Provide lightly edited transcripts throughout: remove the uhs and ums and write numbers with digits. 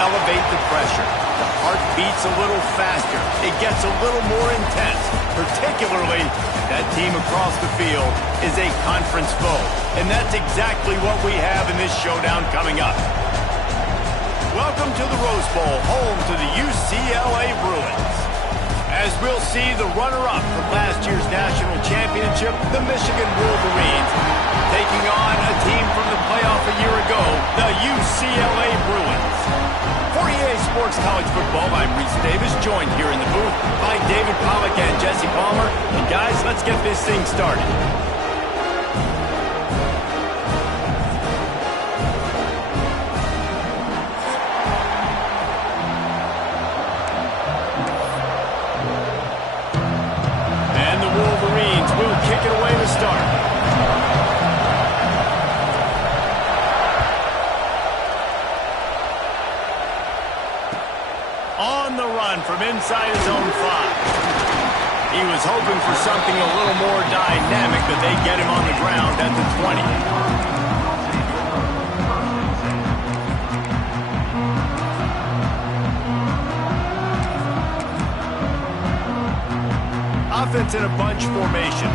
elevate the pressure. The heart beats a little faster. It gets a little more intense, particularly if that team across the field is a conference foe. And that's exactly what we have in this showdown coming up. Welcome to the Rose Bowl, home to the UCLA Bruins. As we'll see the runner-up from last year's national championship, the Michigan Wolverines, taking on a team from the playoff a year ago, the UCLA Bruins. For EA Sports College Football, I'm Reese Davis, joined here in the booth by David Pollack and Jesse Palmer. And guys, let's get this thing started. Kick it away to start. On the run from inside his own 5. He was hoping for something a little more dynamic, but they get him on the ground at the 20. Offense in a bunch formation.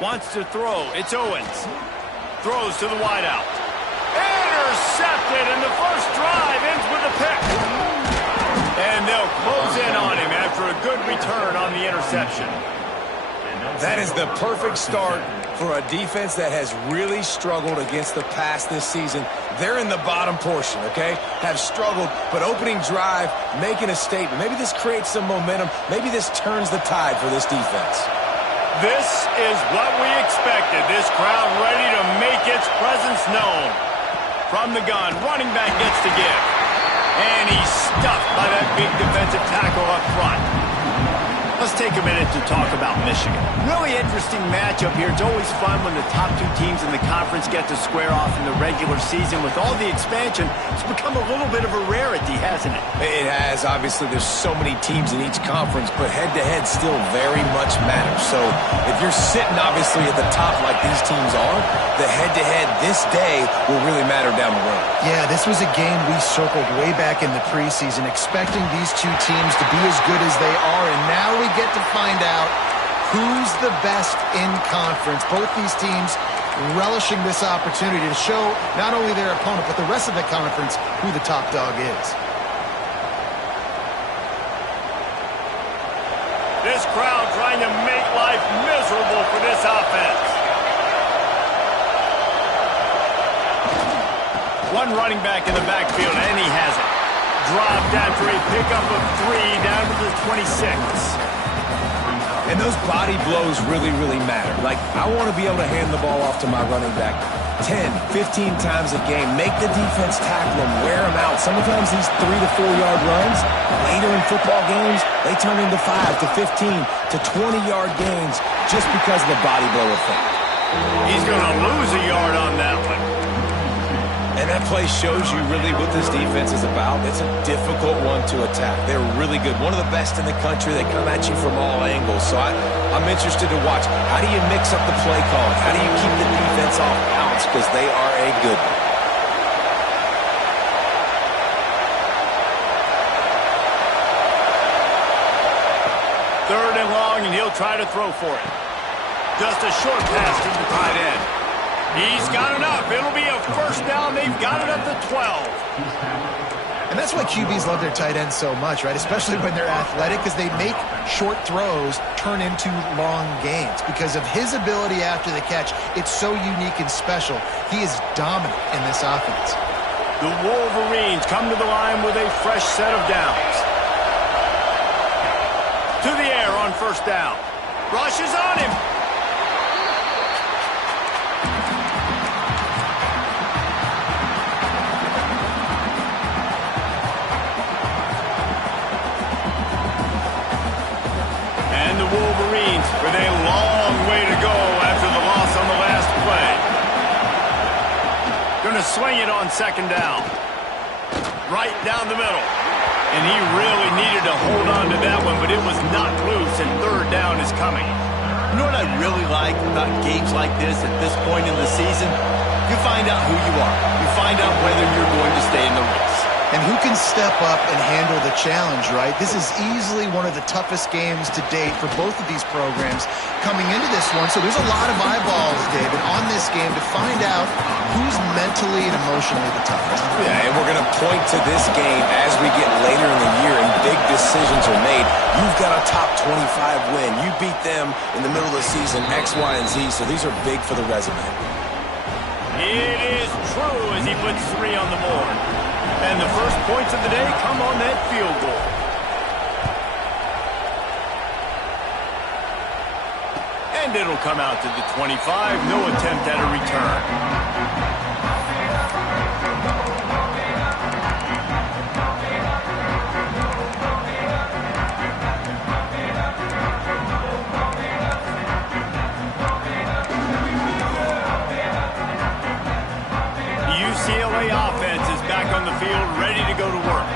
Wants to throw. It's Owens. Throws to the wideout. Intercepted, and the first drive ends with a pick. And they'll close in on him after a good return on the interception. That is the perfect start for a defense that has really struggled against the pass this season. They're in the bottom portion, okay? Have struggled, but opening drive, making a statement. Maybe this creates some momentum. Maybe this turns the tide for this defense. This is what we expected. This crowd ready to make its presence known. From the gun, running back gets to give. And he's stuffed by that big defensive tackle up front. Let's take a minute to talk about Michigan. Really interesting matchup here. It's always fun when the top 2 teams in the conference get to square off in the regular season. With all the expansion, it's become a little bit of a rarity, hasn't it? It has. Obviously, there's so many teams in each conference, but head-to-head still very much matters. So if you're sitting, obviously, at the top like these teams are, the head-to-head this day will really matter down the road. Yeah, this was a game we circled way back in the preseason, expecting these 2 teams to be as good as they are, and now we get to find out who's the best in conference. Both these teams relishing this opportunity to show not only their opponent, but the rest of the conference who the top dog is. This crowd trying to make life miserable for this offense. One running back in the backfield, and he has it. Dropped after a pickup of 3 down to the 26. And those body blows really, really matter. Like, I want to be able to hand the ball off to my running back 10, 15 times a game. Make the defense tackle him, wear him out. Sometimes these 3 to 4 yard runs, later in football games, they turn into 5 to 15 to 20 yard gains just because of the body blow effect. He's going to lose a yard on that one. And that play shows you really what this defense is about. It's a difficult one to attack. They're really good. One of the best in the country. They come at you from all angles. So I'm interested to watch. How do you mix up the play calling? How do you keep the defense off balance? Because they are a good one. Third and long, and he'll try to throw for it. Just a short pass to the tight end. He's got enough. It'll be a first down. They've got it at the 12. And that's why QBs love their tight ends so much, right? Especially when they're athletic, because they make short throws turn into long gains. Because of his ability after the catch, it's so unique and special. He is dominant in this offense. The Wolverines come to the line with a fresh set of downs. To the air on first down. Rush is on him. Wolverines with a long way to go after the loss on the last play. Going to swing it on second down. Right down the middle. And he really needed to hold on to that one, but it was not loose, and third down is coming. You know what I really like about games like this at this point in the season? You find out who you are. You find out whether you're going to stay in the race. And who can step up and handle the challenge, right? This is easily one of the toughest games to date for both of these programs coming into this one. So there's a lot of eyeballs, David, on this game to find out who's mentally and emotionally the toughest. Yeah, and we're going to point to this game as we get later in the year and big decisions are made. You've got a top 25 win. You beat them in the middle of the season, X, Y, and Z, so these are big for the resume. It is true as he puts 3 on the board. And the first points of the day come on that field goal. And it'll come out to the 25. No attempt at a return. UCLA offense is back on the field, ready to go to work.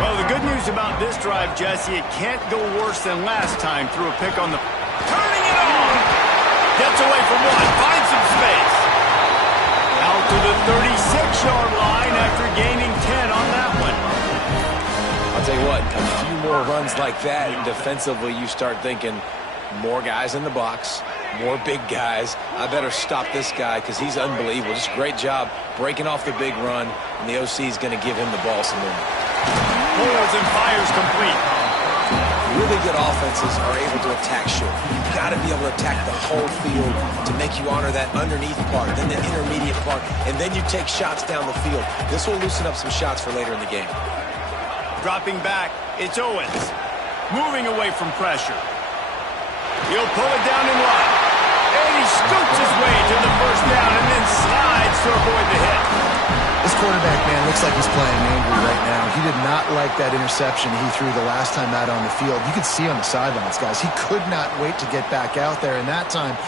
Well, the good news about this drive, Jesse, it can't go worse than last time through a pick on the... Turning it on! Gets away from one, finds some space. Out to the 36-yard line after gaining 10 on that one. I'll tell you what, a few more runs like that, and defensively you start thinking more guys in the box, more big guys. I better stop this guy because he's unbelievable. Just a great job breaking off the big run, and the OC is going to give him the ball some more. Pulls and fires complete. Really good offenses are able to attack short. You've got to be able to attack the whole field to make you honor that underneath part, then the intermediate part, and then you take shots down the field. This will loosen up some shots for later in the game. Dropping back, it's Owens. Moving away from pressure. He'll pull it down and run. And he scoots his way to the first down and then slides to avoid the hit. This quarterback, man, looks like he's playing angry right now. He did not like that interception he threw the last time out on the field. You could see on the sidelines, guys. He could not wait to get back out there. And that time,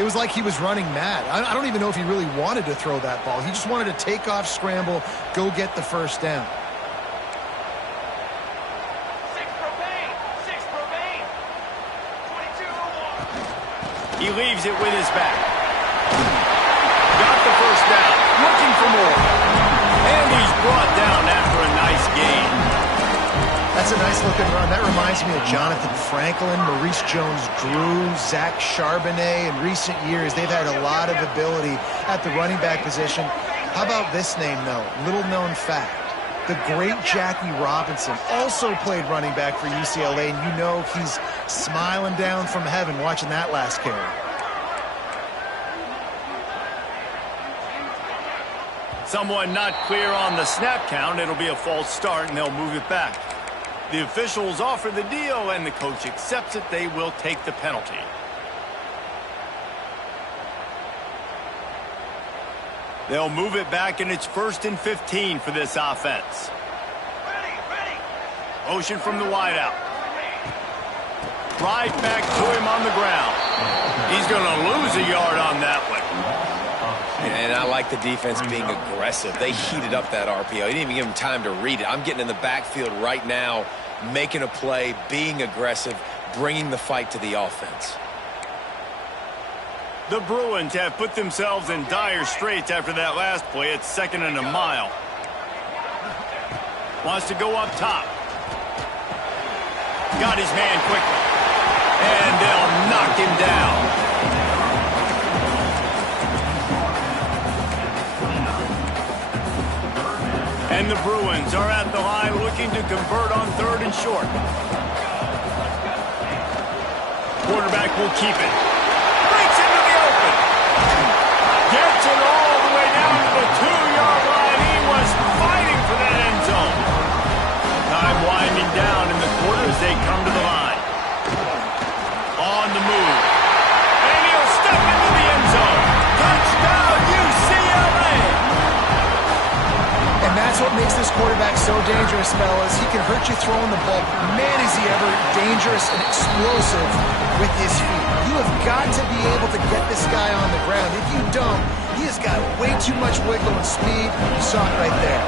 it was like he was running mad. I don't even know if he really wanted to throw that ball. He just wanted to take off, scramble, go get the first down. He leaves it with his back. Got the first down. Looking for more. And he's brought down after a nice gain. That's a nice looking run. That reminds me of Jonathan Franklin, Maurice Jones-Drew, Zach Charbonnet. In recent years, they've had a lot of ability at the running back position. How about this name, though? Little known fact. The great Jackie Robinson also played running back for UCLA, and you know he's smiling down from heaven watching that last carry. Someone not clear on the snap count. It'll be a false start, and they'll move it back. The officials offer the deal, and the coach accepts it. They will take the penalty. They'll move it back, and it's 1st and 15 for this offense. Motion from the wideout. Right back to him on the ground. He's going to lose a yard on that one. And I like the defense being aggressive. They heated up that RPO. He didn't even give him time to read it. I'm getting in the backfield right now, making a play, being aggressive, bringing the fight to the offense. The Bruins have put themselves in dire straits after that last play. It's 2nd and a mile. Wants to go up top. Got his man quickly. And they'll knock him down. And the Bruins are at the line looking to convert on 3rd and short. Quarterback will keep it. Breaks into the open. Gets it all the way down to the 2-yard line. He was fighting for that end zone. Time winding down in the quarter as they come to the line. On the move. And he'll step into the end zone. Touchdown, UCLA! And that's what makes this quarterback so dangerous, fellas. He can hurt you throwing the ball. Man, is he ever dangerous and explosive with his feet. You have got to be able to get this guy on the ground. If you don't, he has got way too much wiggle and speed. You saw it right there.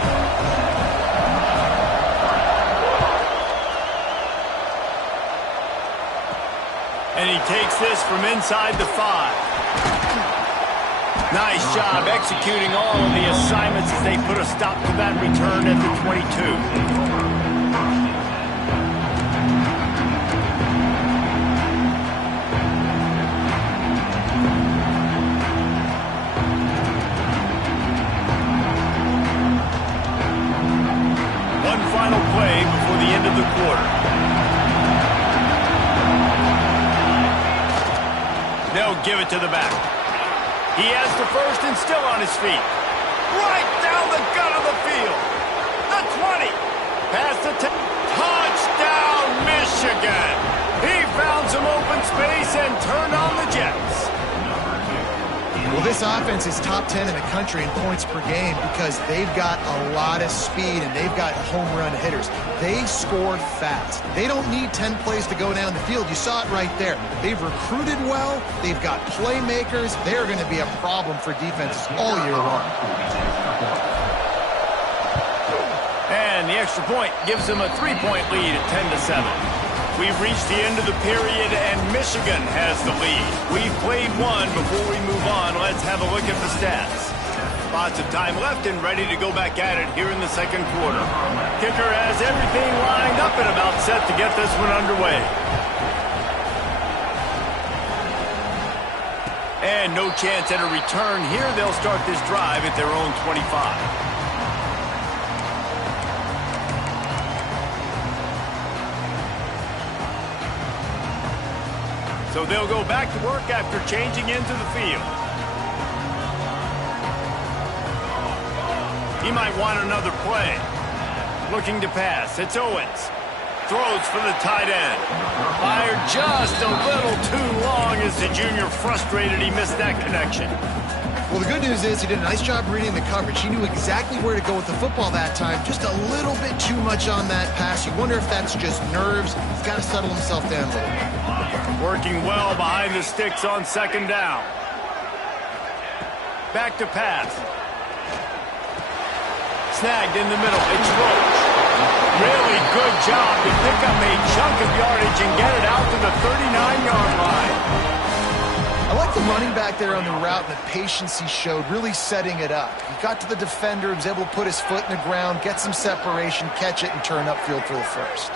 And he takes this from inside the 5. Nice job executing all of the assignments as they put a stop to that return at the 22. Final play before the end of the quarter. They'll give it to the back. He has the first and still on his feet. Right down the gut of the field. The 20. Past the 10. Touchdown, Michigan. He found some open space and turned on the Jets. Well, this offense is top 10 in the country in points per game because they've got a lot of speed and they've got home run hitters. They score fast. They don't need 10 plays to go down the field. You saw it right there. They've recruited well. They've got playmakers. They're going to be a problem for defenses all year long. And the extra point gives them a 3-point lead at 10-7. We've reached the end of the period, and Michigan has the lead. We've played one. Before we move on, let's have a look at the stats. Lots of time left and ready to go back at it here in the second quarter. Kicker has everything lined up and about set to get this one underway. And no chance at a return here. They'll start this drive at their own 25. So they'll go back to work after changing into the field. He might want another play. Looking to pass. It's Owens. Throws for the tight end. Fired just a little too long as the junior frustrated he missed that connection. Well, the good news is he did a nice job reading the coverage. He knew exactly where to go with the football that time. Just a little bit too much on that pass. You wonder if that's just nerves. He's got to settle himself down a little bit. Working well behind the sticks on second down. Back to pass. Snagged in the middle. It's Roach. Really good job to pick up a chunk of yardage and get it out to the 39-yard line. I like the running back there on the route and the patience he showed, really setting it up. He got to the defender, was able to put his foot in the ground, get some separation, catch it, and turn upfield for the first.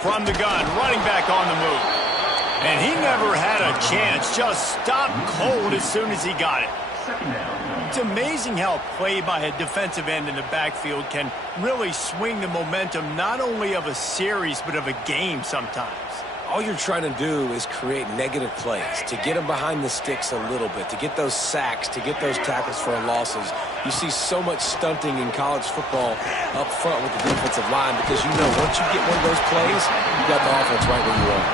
From the gun, running back on the move. And he never had a chance, just stopped cold as soon as he got it. It's amazing how a play by a defensive end in the backfield can really swing the momentum not only of a series but of a game sometimes. All you're trying to do is create negative plays, to get them behind the sticks a little bit, to get those sacks, to get those tackles for losses. You see so much stunting in college football up front with the defensive line because you know once you get one of those plays, you got the offense right where you are.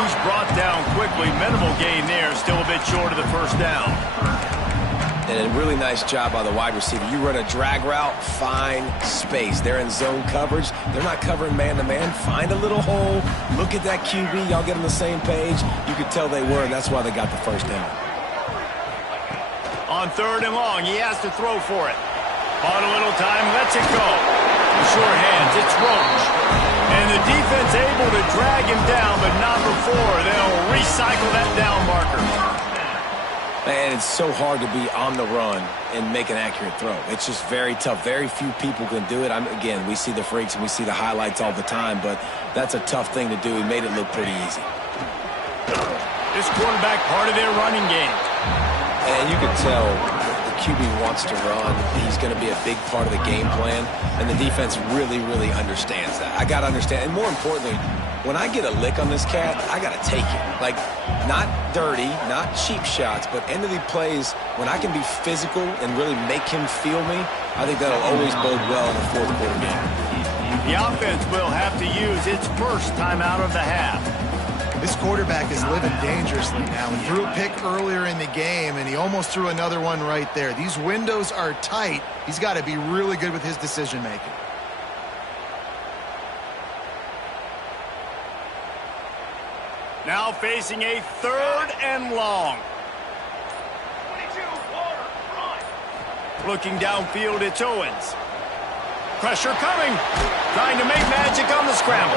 He's brought down quickly. Minimal gain there, still a bit short of the first down. And a really nice job by the wide receiver. You run a drag route, find space. They're in zone coverage. They're not covering man-to-man. Find a little hole. Look at that QB. Y'all get on the same page. You could tell they were, and that's why they got the first down. On third and long, he has to throw for it. On a little time, lets it go. The short hands, it's Roach. And the defense able to drag him down, but not before. They'll recycle that down marker. Man, it's so hard to be on the run and make an accurate throw. It's just very tough. Very few people can do it. Again, we see the freaks and we see the highlights all the time, but that's a tough thing to do. He made it look pretty easy. This quarterback part of their running game. And you can tell the QB wants to run. He's going to be a big part of the game plan, and the defense really, really understands that. I got to understand, and more importantly, when I get a lick on this cat, I got to take it. Like, not dirty, not cheap shots, but end of the plays, when I can be physical and really make him feel me, I think that'll always bode well in the fourth quarter game. The offense will have to use its first timeout of the half. This quarterback is living dangerously now. He threw a pick earlier in the game, and he almost threw another one right there. These windows are tight. He's got to be really good with his decision-making. Now facing a third and long. Looking downfield, it's Owens. Pressure coming. Trying to make magic on the scramble.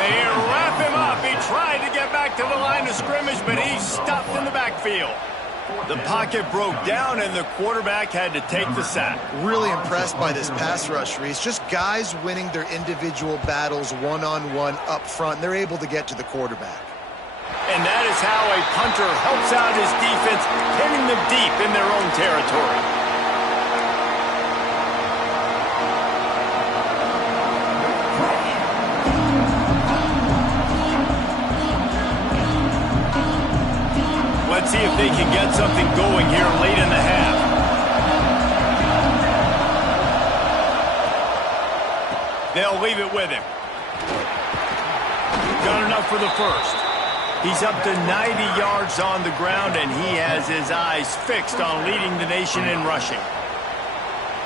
They wrap him up. He tried to get back to the line of scrimmage, but he's stuffed in the backfield. The pocket broke down, and the quarterback had to take the sack. Really impressed by this pass rush, Reese. Just guys winning their individual battles one-on-one up front. They're able to get to the quarterback. And that is how a punter helps out his defense, pinning them deep in their own territory. Let's see if they can get something going here late in the half. They'll leave it with him. Got enough for the first. He's up to 90 yards on the ground, and he has his eyes fixed on leading the nation in rushing.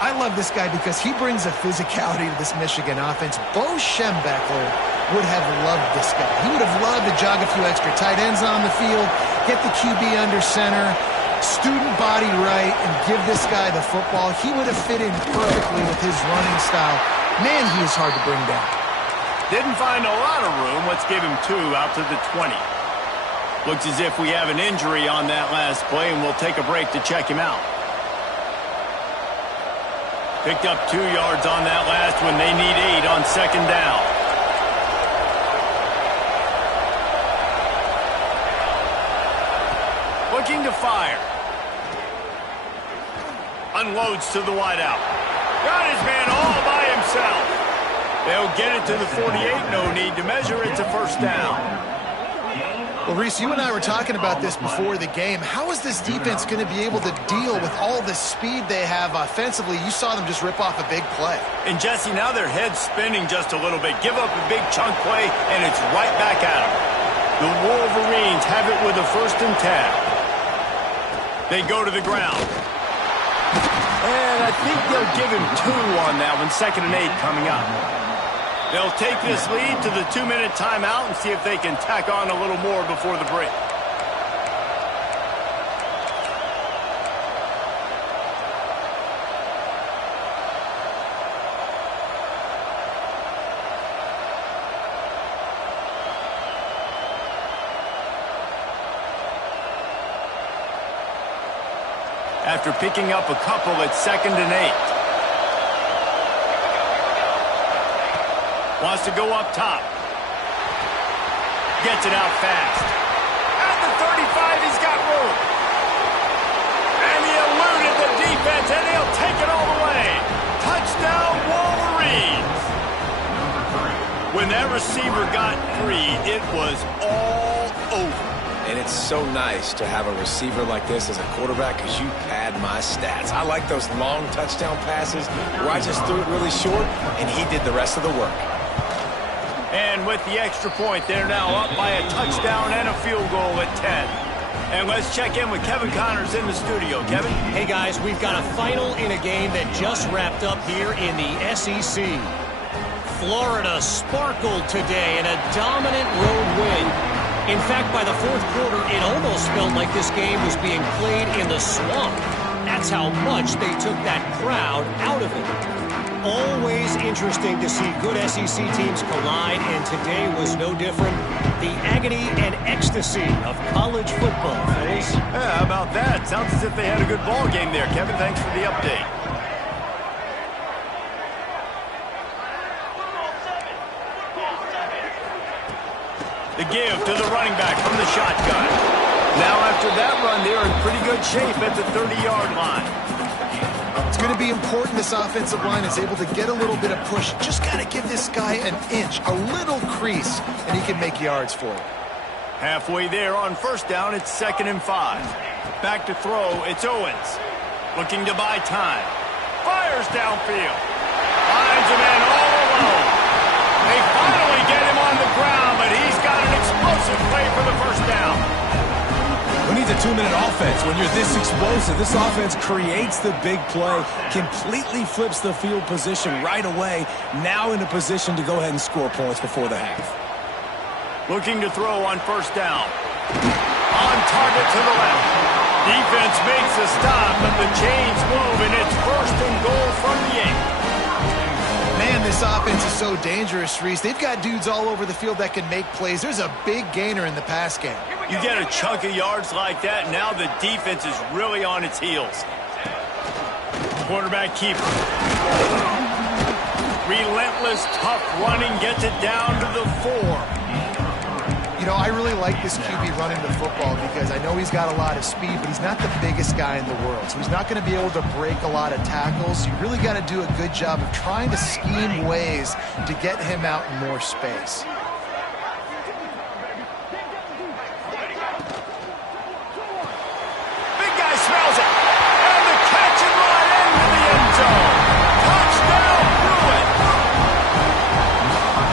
I love this guy because he brings a physicality to this Michigan offense. Bo Schembechler would have loved this guy. He would have loved to jog a few extra tight ends on the field, get the QB under center, student body right, and give this guy the football. He would have fit in perfectly with his running style. Man, he is hard to bring down. Didn't find a lot of room. Let's give him 2 out to the 20. Looks as if we have an injury on that last play, and we'll take a break to check him out. Picked up 2 yards on that last one. They need 8 on second down. Looking to fire. Unloads to the wideout. Got his man all by himself. They'll get it to the 48. No need to measure. It's a first down. Well, Reese, you and I were talking about this before the game. How is this defense going to be able to deal with all the speed they have offensively? You saw them just rip off a big play. And, Jesse, now their head's spinning just a little bit. Give up a big chunk play, and it's right back at them. The Wolverines have it with a 1st and 10. They go to the ground. And I think they'll give him 2 on that one. 2nd and 8 coming up. They'll take this lead to the 2-minute timeout and see if they can tack on a little more before the break. After picking up a couple at 2nd and 8. Wants to go up top. Gets it out fast. At the 35, he's got room. And he eluded the defense, and he'll take it all the way. Touchdown, Wolverines. When that receiver got free, it was all over. And it's so nice to have a receiver like this as a quarterback because you pad my stats. I like those long touchdown passes where I just threw it really short, and he did the rest of the work. And with the extra point, they're now up by a touchdown and a field goal at 10. And let's check in with Kevin Connors in the studio. Kevin? Hey, guys, we've got a final in a game that just wrapped up here in the SEC. Florida sparkled today in a dominant road win. In fact, by the 4th quarter, it almost felt like this game was being played in the swamp. That's how much they took that crowd out of it. Always interesting to see good SEC teams collide, and today was no different. The agony and ecstasy of college football, fellas. Yeah, how about that? Sounds as if they had a good ball game there. Kevin, thanks for the update. The give to the running back from the shotgun. Now after that run, they're in pretty good shape at the 30-yard line. It's going to be important this offensive line is able to get a little bit of push. Just got to give this guy an inch, a little crease, and he can make yards for it. Halfway there on 1st down, it's 2nd and 5. Back to throw, it's Owens. Looking to buy time. Fires downfield. Finds a man all alone. They finally get him on the ground, but he's got an explosive play for the 1st down. Who needs a 2-minute offense when you're this explosive? This offense creates the big play, completely flips the field position right away, now in a position to go ahead and score points before the half. Looking to throw on 1st down. On target to the left. Defense makes a stop, but the chains move, and it's 1st and goal from the 8. this offense is so dangerous, Reese. They've got dudes all over the field that can make plays. There's a big gainer in the pass game. You get a chunk of yards like that, now the defense is really on its heels. Quarterback keeper. Relentless, tough running, gets it down to the 4. You know, I really like this QB running the football because I know he's got a lot of speed, but he's not the biggest guy in the world. So he's not going to be able to break a lot of tackles. You really got to do a good job of trying to scheme ways to get him out in more space. Big guy smells it. And the catch and run into the end zone. Touchdown, Bruins.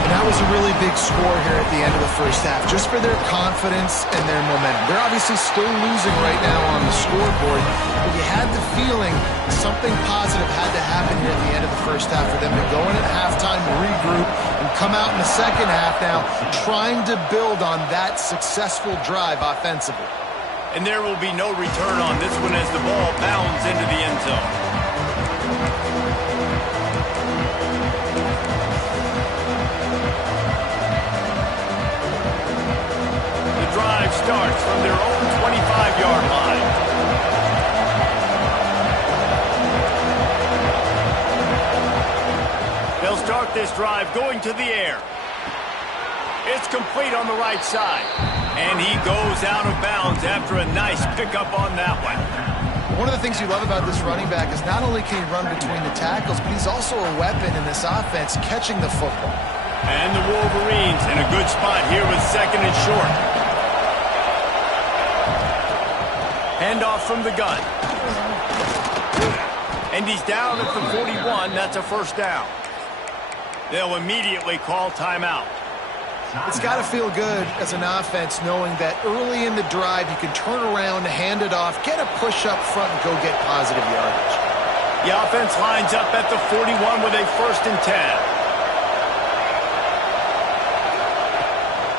And that was a really big score here at the end of the first half, just for their confidence and their momentum. They're obviously still losing right now on the scoreboard, but you had the feeling something positive had to happen here at the end of the first half for them to go in at halftime, regroup, and come out in the second half now trying to build on that successful drive offensively. And there will be no return on this one as the ball bounds into the end zone. The drive starts from their own 25-yard line. They'll start this drive going to the air. It's complete on the right side. And he goes out of bounds after a nice pickup on that one. One of the things you love about this running back is not only can he run between the tackles, but he's also a weapon in this offense catching the football. And the Wolverines in a good spot here with second and short. Handoff from the gun. And he's down at the 41. That's a first down. They'll immediately call timeout. It's got to feel good as an offense knowing that early in the drive you can turn around, hand it off, get a push up front, and go get positive yardage. The offense lines up at the 41 with a 1st and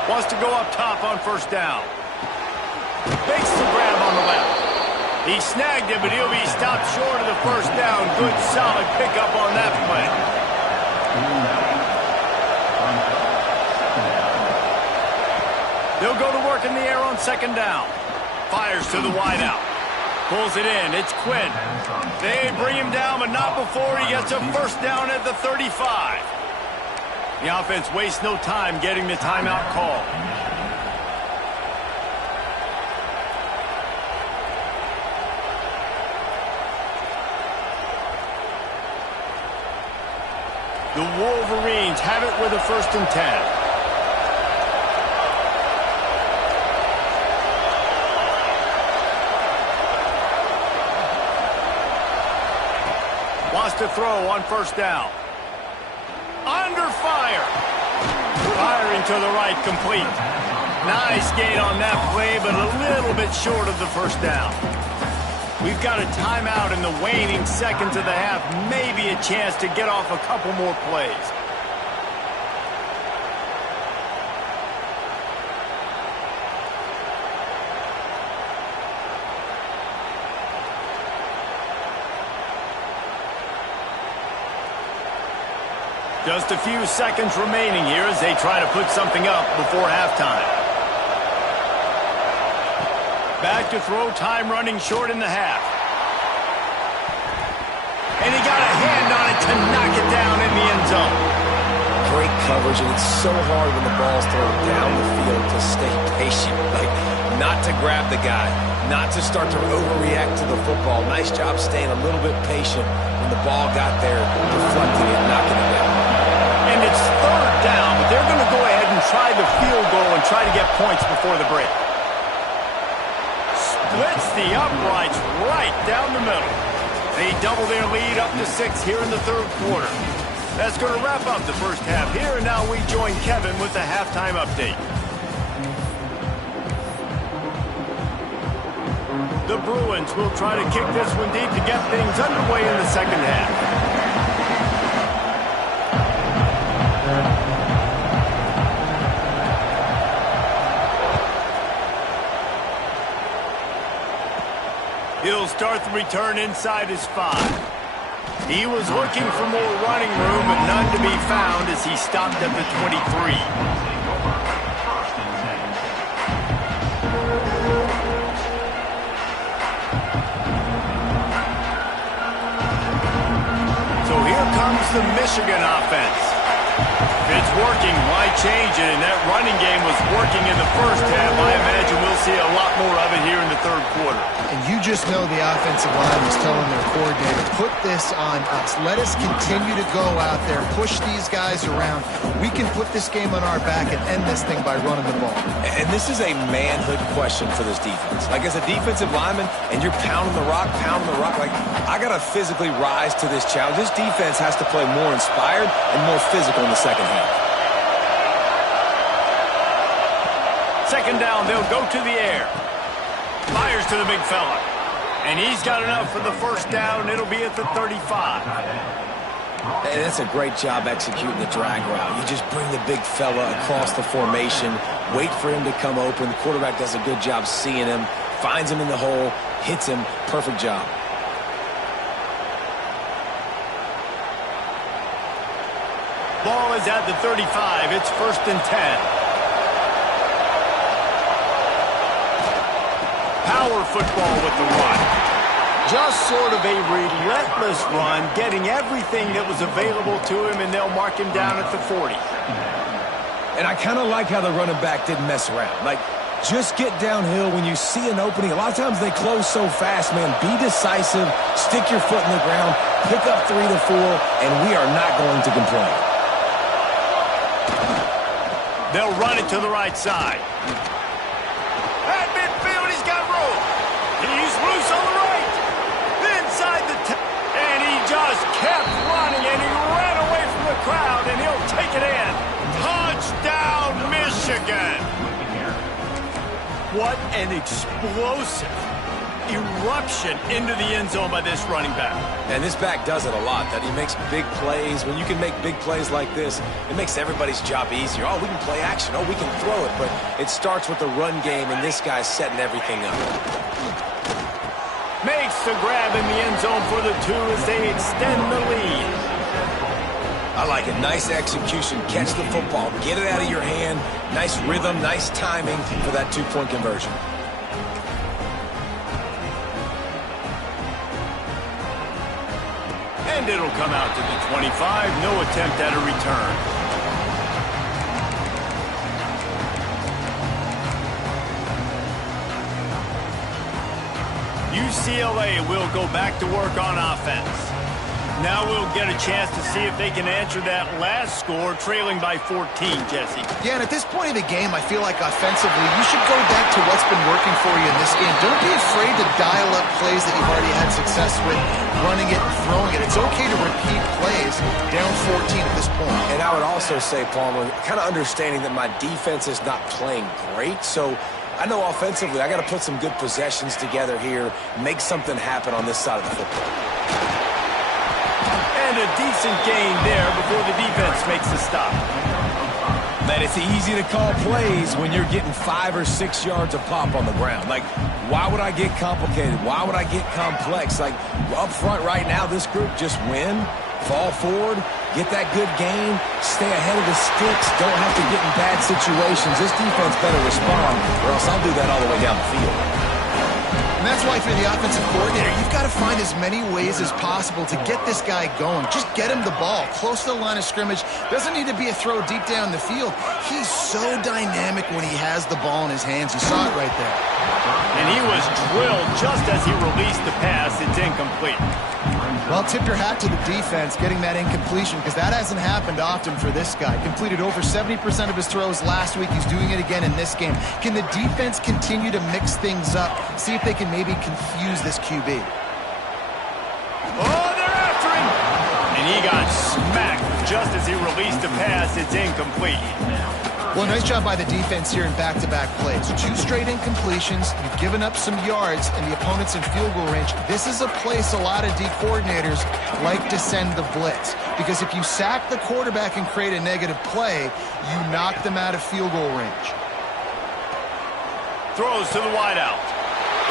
10. Wants to go up top on 1st down. Makes the grab on the left. He snagged it, but he'll be stopped short of the 1st down. Good, solid pickup on that play. They'll go to work in the air on 2nd down. Fires to the wideout. Pulls it in. It's Quinn. They bring him down, but not before he gets a 1st down at the 35. The offense wastes no time getting the timeout call. The Wolverines have it with a 1st and 10. Wants to throw on 1st down. Under fire. Firing to the right, complete. Nice gain on that play, but a little bit short of the 1st down. We've got a timeout in the waning seconds of the half. Maybe a chance to get off a couple more plays. Just a few seconds remaining here as they try to put something up before halftime. Back to throw, time running short in the half. And he got a hand on it to knock it down in the end zone. Great coverage, and it's so hard when the ball's thrown down the field to stay patient. Like, not to grab the guy, not to start to overreact to the football. Nice job staying a little bit patient when the ball got there, deflecting it, knocking it down. And it's 3rd down, but they're going to go ahead and try the field goal and try to get points before the break. Splits the uprights right down the middle. They double their lead up to 6 here in the 3rd quarter. That's going to wrap up the first half here, and now we join Kevin with the halftime update. The Bruins will try to kick this one deep to get things underway in the second half. He'll start the return inside his 5. He was looking for more running room, but none to be found as he stopped at the 23. So here comes the Michigan offense. If it's working, why change it? And that running game was working in the first half. I imagine we'll see a lot more of it here in the third quarter. And you just know the offensive line is telling their coordinator, put this on us. Let us continue to go out there, push these guys around. We can put this game on our back and end this thing by running the ball. And this is a manhood question for this defense. Like, as a defensive lineman, and you're pounding the rock, like, I got to physically rise to this challenge. This defense has to play more inspired and more physical in the second half. Second down, they'll go to the air. Fires to the big fella. And he's got enough for the first down. It'll be at the 35. And that's a great job executing the drag route. You just bring the big fella across the formation, wait for him to come open. The quarterback does a good job seeing him, finds him in the hole, hits him. Perfect job. Ball is at the 35. It's 1st and 10. Power football with the run. Just sort of a relentless run, getting everything that was available to him, and they'll mark him down at the 40. And I kind of like how the running back didn't mess around. Like, just get downhill when you see an opening. A lot of times they close so fast, man. Be decisive, stick your foot in the ground, pick up 3 to 4, and we are not going to complain. They'll run it to the right side. At midfield, he's got room. He's loose on the right. Inside the 10. And he just kept running, and he ran away from the crowd, and he'll take it in. Touchdown, Michigan. What an explosive eruption into the end zone by this running back. And this back does it a lot, that he makes big plays. When you can make big plays like this, it makes everybody's job easier. Oh, we can play action. Oh, we can throw it. But it starts with the run game, and this guy's setting everything up. Makes the grab in the end zone for the 2 as they extend the lead. I like it. Nice execution. Catch the football. Get it out of your hand. Nice rhythm, nice timing for that 2-point conversion. And it'll come out to the 25. No attempt at a return. UCLA will go back to work on offense. Now we'll get a chance to see if they can answer that last score, trailing by 14, Jesse. Yeah, and at this point of the game, I feel like offensively, you should go back to what's been working for you in this game. Don't be afraid to dial up plays that you've already had success with, running it and throwing it. It's okay to repeat plays down 14 at this point. And I would also say, Palmer, kind of understanding that my defense is not playing great, so I know offensively I got to put some good possessions together here, make something happen on this side of the football. And a decent gain there before the defense makes the stop. Man, it's easy to call plays when you're getting 5 or 6 yards of pop on the ground. Like, why would I get complicated? Why would I get complex? Like, up front right now, this group just win, fall forward, get that good game, stay ahead of the sticks, don't have to get in bad situations. This defense better respond, or else I'll do that all the way down the field. And that's why for the offensive coordinator, you've got to find as many ways as possible to get this guy going. Just get him the ball close to the line of scrimmage. Doesn't need to be a throw deep down the field. He's so dynamic when he has the ball in his hands. You saw it right there. And he was drilled just as he released the pass. It's incomplete. Well, tip your hat to the defense getting that incompletion, because that hasn't happened often for this guy. Completed over 70% of his throws last week. He's doing it again in this game. Can the defense continue to mix things up? See if they can maybe confuse this QB. Oh, they're after him! And he got smacked just as he released the pass. It's incomplete. Well, nice job by the defense here in back-to-back plays. 2 straight incompletions. You've given up some yards, and the opponent's in field goal range. This is a place a lot of D coordinators like to send the blitz, because if you sack the quarterback and create a negative play, you knock them out of field goal range. Throws to the wideout.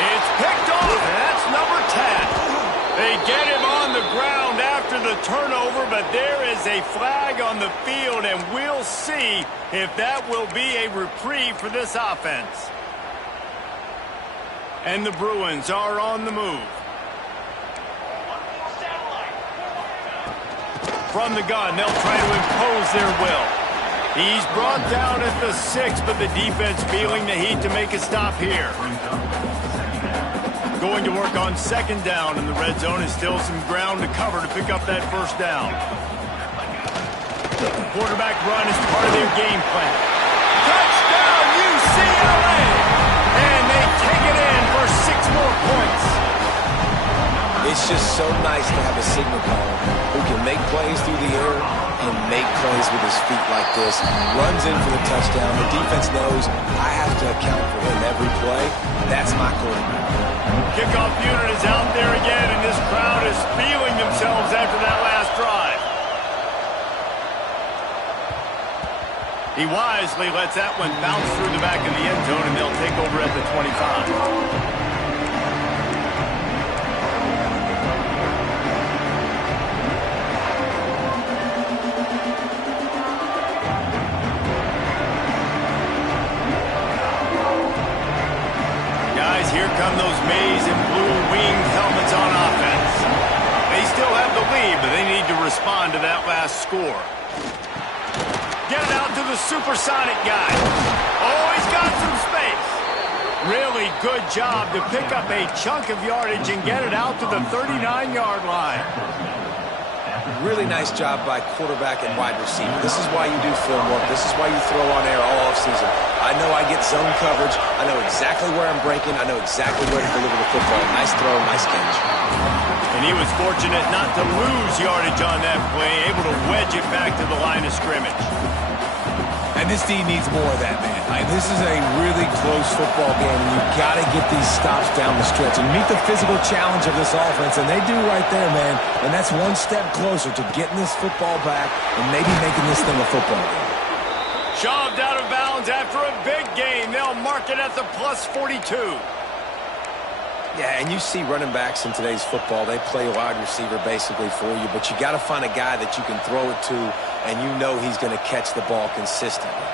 It's picked off, and that's number 10. They get him on the ground after the turnover, but there is a flag on the field, and we'll see if that will be a reprieve for this offense. And the Bruins are on the move. From the gun, they'll try to impose their will. He's brought down at the 6, but the defense feeling the heat to make a stop here. Going to work on second down in the red zone. Is still some ground to cover to pick up that first down. Quarterback run is part of their game plan. Touchdown, UCLA! And they take it in for 6 more points. It's just so nice to have a signal caller who can make plays through the air and make plays with his feet like this. Runs in for the touchdown. The defense knows I have to account for him every play. That's my quarterback. Kickoff unit is out there again, and this crowd is feeling themselves after that last drive. He wisely lets that one bounce through the back of the end zone, and they'll take over at the 25. Here come those maize and blue winged helmets on offense. They still have the lead, but they need to respond to that last score. Get it out to the supersonic guy. Oh, he's got some space. Really good job to pick up a chunk of yardage and get it out to the 39-yard line. Really nice job by quarterback and wide receiver. This is why you do film work. This is why you throw on air all offseason. I know I get zone coverage. I know exactly where I'm breaking. I know exactly where to deliver the football. Nice throw, nice catch. And he was fortunate not to lose yardage on that play, able to wedge it back to the line of scrimmage. And this team needs more of that, man. This is a really close football game, and you've got to get these stops down the stretch and meet the physical challenge of this offense, and they do right there, man. And that's one step closer to getting this football back and maybe making this thing a football game. Shoved out of bounds after a big gain. They'll mark it at the plus 42. Yeah, and you see running backs in today's football, they play wide receiver basically for you, but you got to find a guy that you can throw it to, and you know he's going to catch the ball consistently.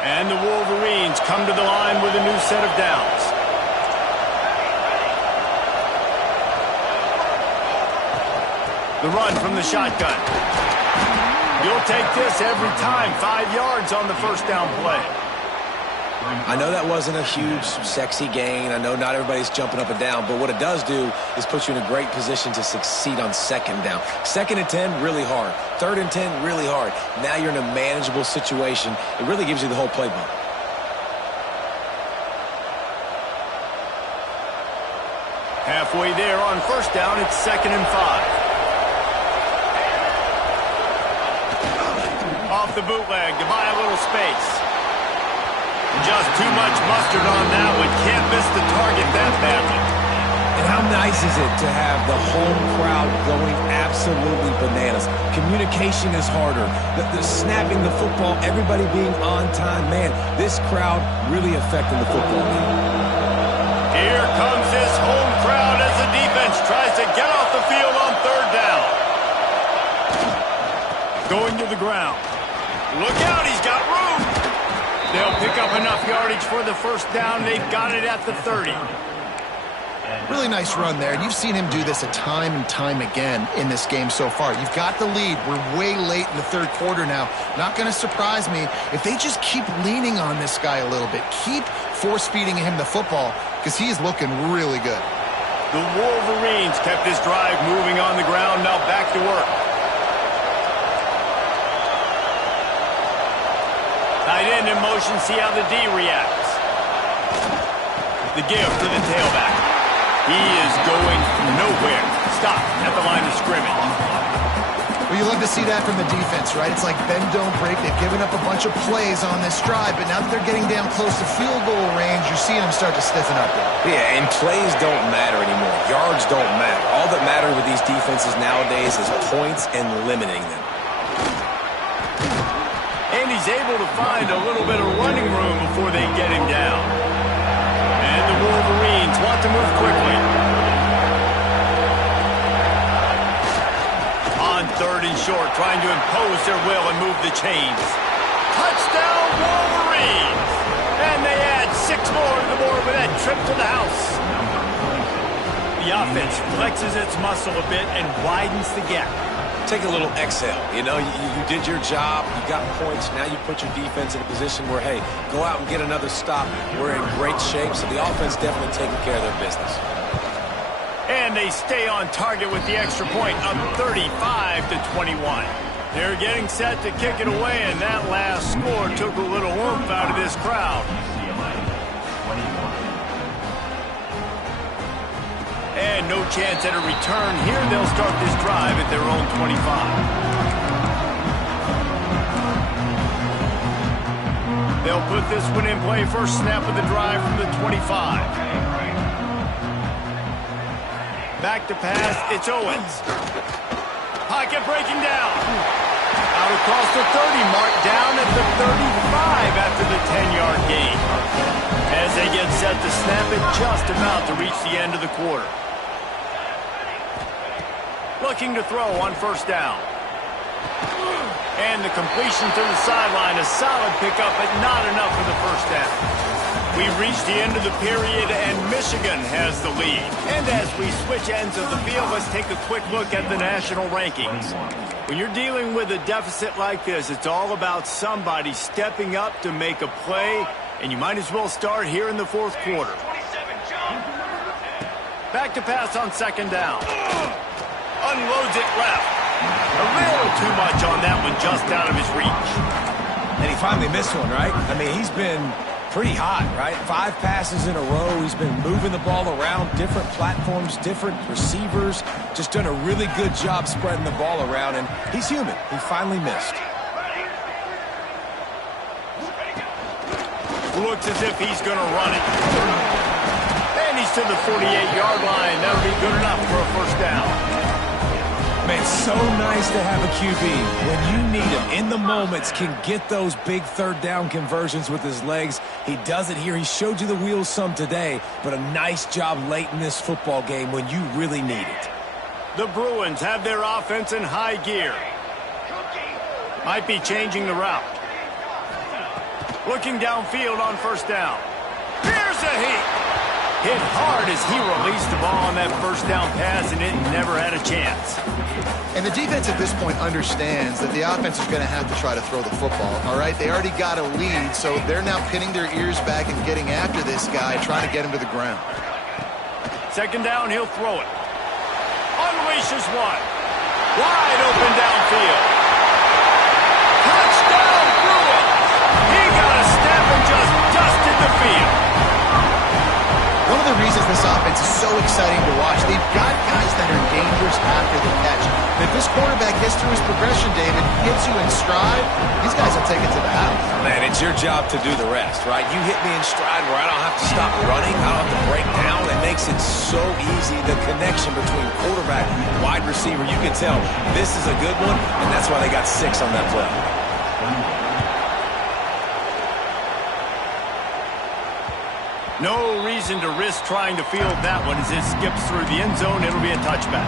And the Wolverines come to the line with a new set of downs. The run from the shotgun. You'll take this every time. 5 yards on the first down play. I know that wasn't a huge, sexy gain. I know not everybody's jumping up and down, but what it does do is put you in a great position to succeed on second down. 2nd and 10, really hard. 3rd and 10, really hard. Now you're in a manageable situation. It really gives you the whole playbook. Halfway there on first down, it's 2nd and 5. Off the bootleg to buy a little space. Just too much mustard on that one. Can't miss the target that badly. And how nice is it to have the home crowd going absolutely bananas? Communication is harder. The snapping the football, everybody being on time. Man, this crowd really affecting the football game. Here comes this home crowd as the defense tries to get off the field on 3rd down. Going to the ground. Look out, he's got room. They'll pick up enough yardage for the first down. They've got it at the 30. Really nice run there. You've seen him do this a time and time again in this game so far. You've got the lead. We're way late in the 3rd quarter now. Not going to surprise me if they just keep leaning on this guy a little bit. Keep force-feeding him the football because he's looking really good. The Wolverines kept this drive moving on the ground. Now back to work. Tight end in motion, see how the D reacts. The give for the tailback. He is going nowhere. Stop at the line of scrimmage. Well, you love to see that from the defense, right? It's like bend, don't break. They've given up a bunch of plays on this drive, but now that they're getting down close to field goal range, you're seeing them start to stiffen up there. Yeah, and plays don't matter anymore. Yards don't matter. All that matters with these defenses nowadays is points and limiting them. And he's able to find a little bit of running room before they get him down. And the Wolverines want to move quickly. short, trying to impose their will and move the chains. Touchdown, Wolverines! And they add 6 more to the board with that trip to the house. The offense flexes its muscle a bit and widens the gap. Take a little exhale. You know, you did your job. You got points. Now you put your defense in a position where, hey, go out and get another stop. We're in great shape, so the offense definitely taking care of their business. And they stay on target with the extra point, up 35-21. They're getting set to kick it away, and that last score took a little oomph out of this crowd. And no chance at a return here. They'll start this drive at their own 25. They'll put this one in play. First snap of the drive from the 25. Back to pass. It's Owens. Pocket breaking down. Out across the 30 mark, down at the 35 after the 10-yard gain. As they get set to snap it, just about to reach the end of the quarter. Looking to throw on first down. And the completion to the sideline, a solid pickup, but not enough for the first down. We've reached the end of the period, and Michigan has the lead. And as we switch ends of the field, let's take a quick look at the national rankings. When you're dealing with a deficit like this, it's all about somebody stepping up to make a play, and you might as well start here in the fourth quarter. Back to pass on second down. Unloads it left. A little too much on that one, just out of his reach. And he finally missed one, right? I mean, he's been pretty hot, right? 5 passes in a row. He's been moving the ball around, different platforms, different receivers. Just done a really good job spreading the ball around, and he's human. He finally missed. Looks as if he's going to run it. And he's to the 48-yard line. That'll be good enough for a first down. Man, so nice to have a QB. When you need him in the moments, can get those big third down conversions with his legs. He does it here. He showed you the wheels some today, but a nice job late in this football game when you really need it. The Bruins have their offense in high gear. Might be changing the route. Looking downfield on first down. Here's a heat. Hit hard as he released the ball on that first down pass, and it never had a chance. And the defense at this point understands that the offense is going to have to try to throw the football, all right? They already got a lead, so they're now pinning their ears back and getting after this guy, trying to get him to the ground. Second down, he'll throw it. Unleashes one. Wide open downfield. Touchdown, Bruins! He got a step and just dusted the field. One of the reasons this offense is so exciting to watch, they've got guys that are dangerous after the catch. And if this quarterback gets through his progression, David, hits you in stride, these guys will take it to the house. Man, it's your job to do the rest, right? You hit me in stride where I don't have to stop running, I don't have to break down. It makes it so easy, the connection between quarterback and wide receiver. You can tell this is a good one, and that's why they got 6 on that play. No reason to risk trying to field that one as it skips through the end zone. It'll be a touchback.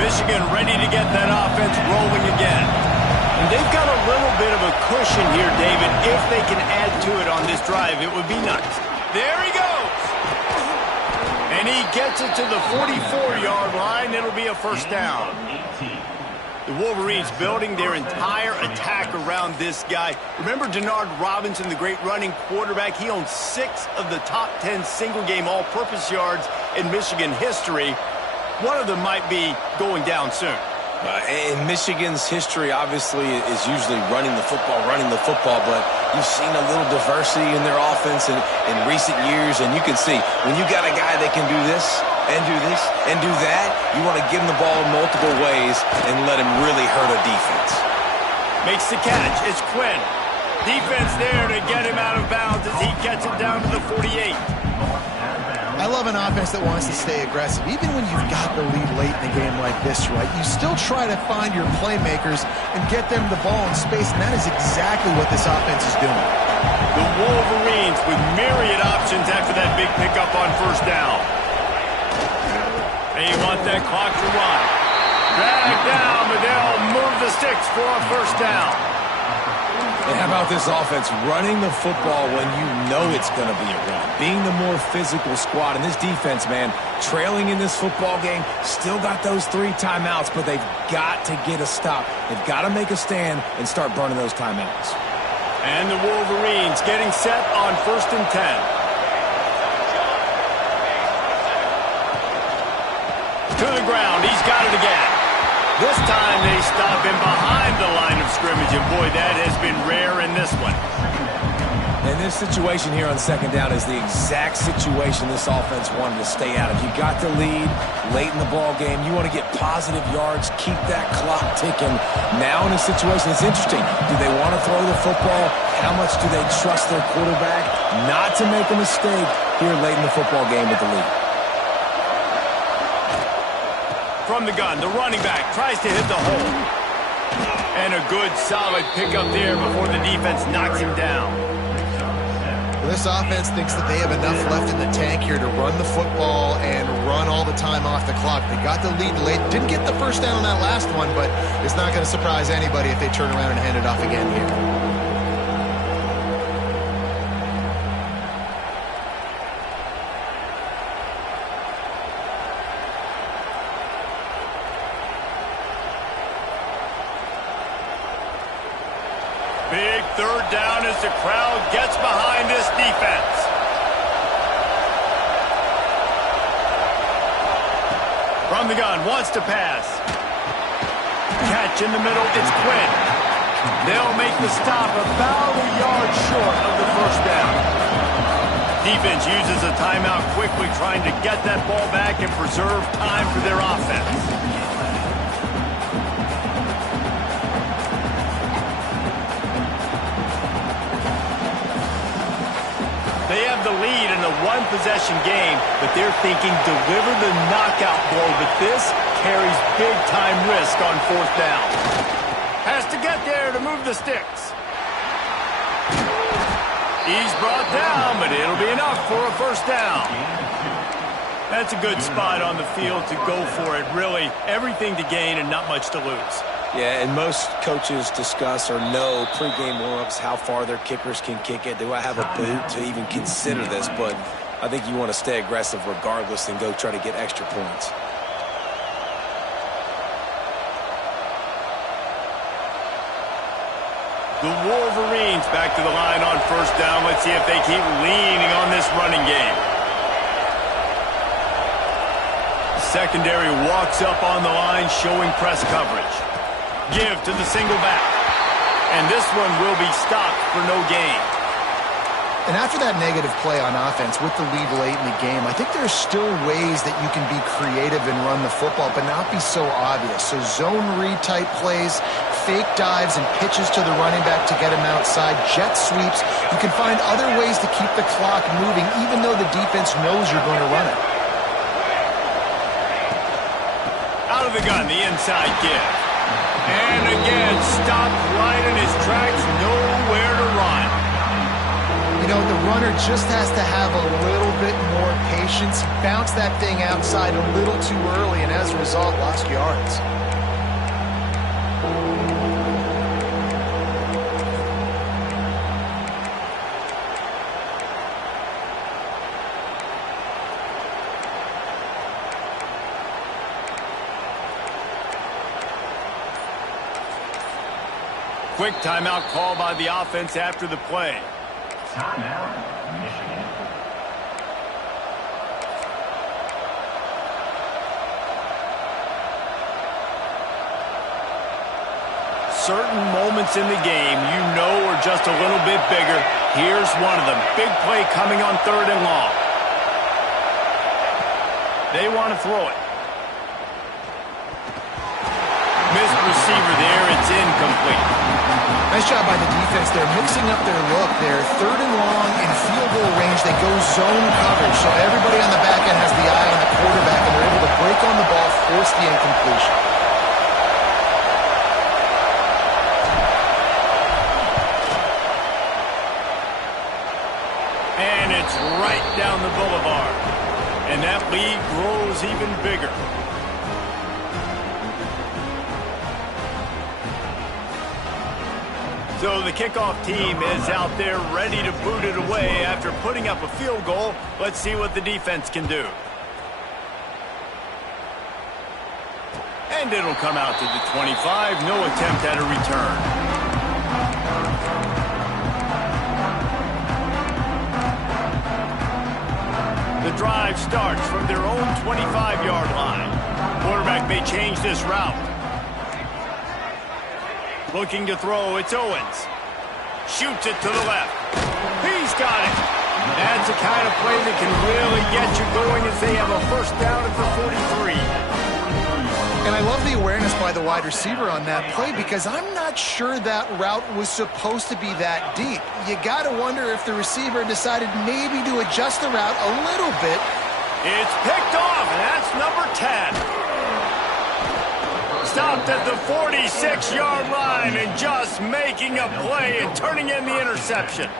Michigan ready to get that offense rolling again. And they've got a little bit of a cushion here, David. If they can add to it on this drive, it would be nice. There he goes. And he gets it to the 44-yard line. It'll be a first down. The Wolverines building their entire attack around this guy. Remember Denard Robinson, the great running quarterback? He owns 6 of the top 10 single-game all-purpose yards in Michigan history. One of them might be going down soon. In Michigan's history, obviously, is usually running the football, but you've seen a little diversity in their offense in recent years, and you can see when you got a guy that can do this and do this and do that, you want to give him the ball in multiple ways and let him really hurt a defense. Makes the catch. It's Quinn. Defense there to get him out of bounds as he gets it down to the 48. I love an offense that wants to stay aggressive. Even when you've got the lead late in a game like this, right, you still try to find your playmakers and get them the ball in space, and that is exactly what this offense is doing. The Wolverines with myriad options after that big pickup on first down. They want that clock to run. Drag down, but they'll move the sticks for a first down. And how about this offense running the football when you know it's going to be a run? Being the more physical squad. And this defense, man, trailing in this football game, still got those 3 timeouts, but they've got to get a stop. They've got to make a stand and start burning those timeouts. And the Wolverines getting set on 1st and 10. To the ground. He's got it again. This time they stop him behind the line of scrimmage, and boy, that has been rare in this one. And this situation here on 2nd down is the exact situation this offense wanted to stay out of. You got the lead late in the ball game. You want to get positive yards, keep that clock ticking. Now in a situation, it's interesting. Do they want to throw the football? How much do they trust their quarterback not to make a mistake here late in the football game with the lead? From the gun, the running back tries to hit the hole. And a good, solid pickup there before the defense knocks him down. Well, this offense thinks that they have enough left in the tank here to run the football and run all the time off the clock. They got the lead late. Didn't get the first down on that last one, but it's not going to surprise anybody if they turn around and hand it off again here. Big 3rd down as the crowd gets behind this defense. From the gun, wants to pass. Catch in the middle, it's Quinn. They'll make the stop about a yard short of the first down. Defense uses a timeout quickly, trying to get that ball back and preserve time for their offense. They have the lead in a 1-possession game, but they're thinking deliver the knockout blow, but this carries big-time risk on 4th down. Has to get there to move the sticks. He's brought down, but it'll be enough for a first down. That's a good spot on the field to go for it. Really, everything to gain and not much to lose. Yeah, and most coaches discuss or know pregame warm-ups how far their kickers can kick it. Do I have a boot to even consider this? But I think you want to stay aggressive regardless and go try to get extra points. The Wolverines back to the line on first down. Let's see if they keep leaning on this running game. Secondary walks up on the line, showing press coverage. Give to the single back. And this one will be stopped for no gain. And after that negative play on offense with the lead late in the game, I think there's still ways that you can be creative and run the football, but not be so obvious. So zone read type plays, fake dives and pitches to the running back to get him outside, jet sweeps. You can find other ways to keep the clock moving, even though the defense knows you're going to run it. Out of the gun, the inside give. And again, stopped right in his tracks, nowhere to run. You know, the runner just has to have a little bit more patience. He bounced that thing outside a little too early, and as a result, lost yards. Quick timeout call by the offense after the play. Timeout, Michigan. Certain moments in the game you know are just a little bit bigger. Here's one of them. Big play coming on 3rd and long. They want to throw it. Missed receiver there. It's incomplete. Nice job by the defense. They're mixing up their look. They're 3rd and long in field goal range. They go zone coverage. So everybody on the back end has the eye on the quarterback, and they're able to break on the ball, force the incompletion. And it's right down the boulevard. And that lead grows even bigger. So the kickoff team is out there ready to boot it away after putting up a field goal. Let's see what the defense can do. And it'll come out to the 25. No attempt at a return. The drive starts from their own 25-yard line. Quarterback may change this route. Looking to throw, it's Owens. Shoots it to the left. He's got it. That's the kind of play that can really get you going as they have a first down at the 43. And I love the awareness by the wide receiver on that play because I'm not sure that route was supposed to be that deep. You got to wonder if the receiver decided maybe to adjust the route a little bit. It's picked off, and that's number 10. Stopped at the 46-yard line and just making a play and turning in the interception.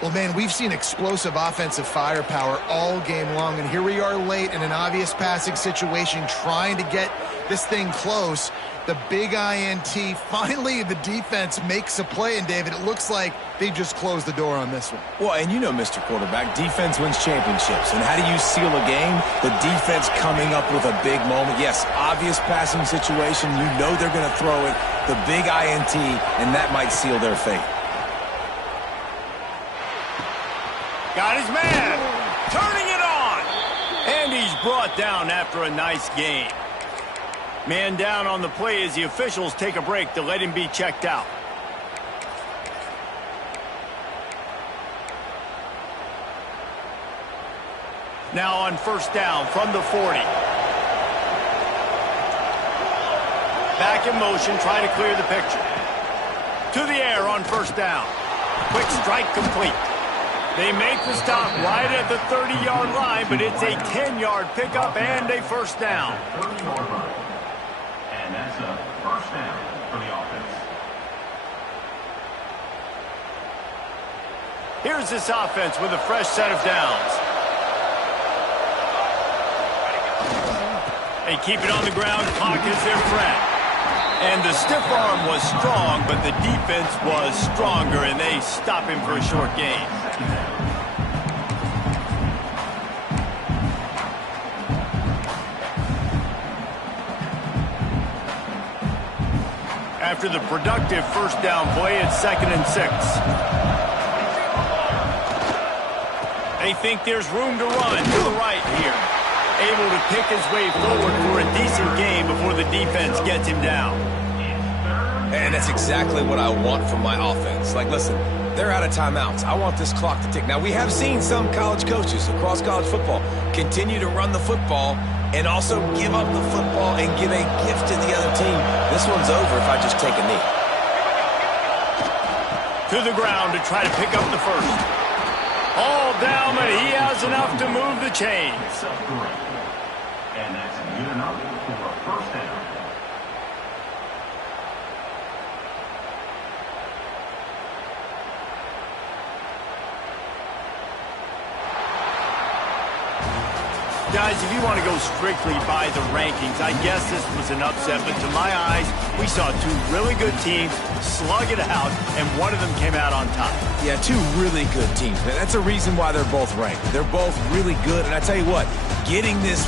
Well, man, we've seen explosive offensive firepower all game long, and here we are late in an obvious passing situation trying to get this thing close. The big INT, finally the defense makes a play, and David, it looks like they just closed the door on this one. Well, and you know, Mr. Quarterback, defense wins championships. And how do you seal a game? The defense coming up with a big moment. Yes, obvious passing situation. You know they're going to throw it. The big INT, and that might seal their fate. Got his man. Turning it on. And he's brought down after a nice game. Man down on the play as the officials take a break to let him be checked out. Now on first down from the 40. Back in motion, trying to clear the picture. To the air on first down. Quick strike complete. They make the stop right at the 30-yard line, but it's a 10-yard pickup and a first down. And that's a first down for the offense. Here's this offense with a fresh set of downs. They keep it on the ground. Clock is their friend. And the stiff arm was strong, but the defense was stronger, and they stop him for a short gain. After the productive first down play, it's 2nd and 6. They think there's room to run to the right here. Able to pick his way forward for a decent game before the defense gets him down. And that's exactly what I want from my offense. Like, listen, they're out of timeouts. I want this clock to tick. Now, we have seen some college coaches across college football continue to run the football and also give up the football and give a gift to the other team. This one's over if I just take a knee. To the ground to try to pick up the first. All down, but he has enough to move the chains. And that's good enough for a first down. Guys, if you want to go strictly by the rankings, I guess this was an upset, but to my eyes, we saw two really good teams slug it out, and one of them came out on top. Yeah, two really good teams. Man, that's a reason why they're both ranked. They're both really good, and I tell you what, getting this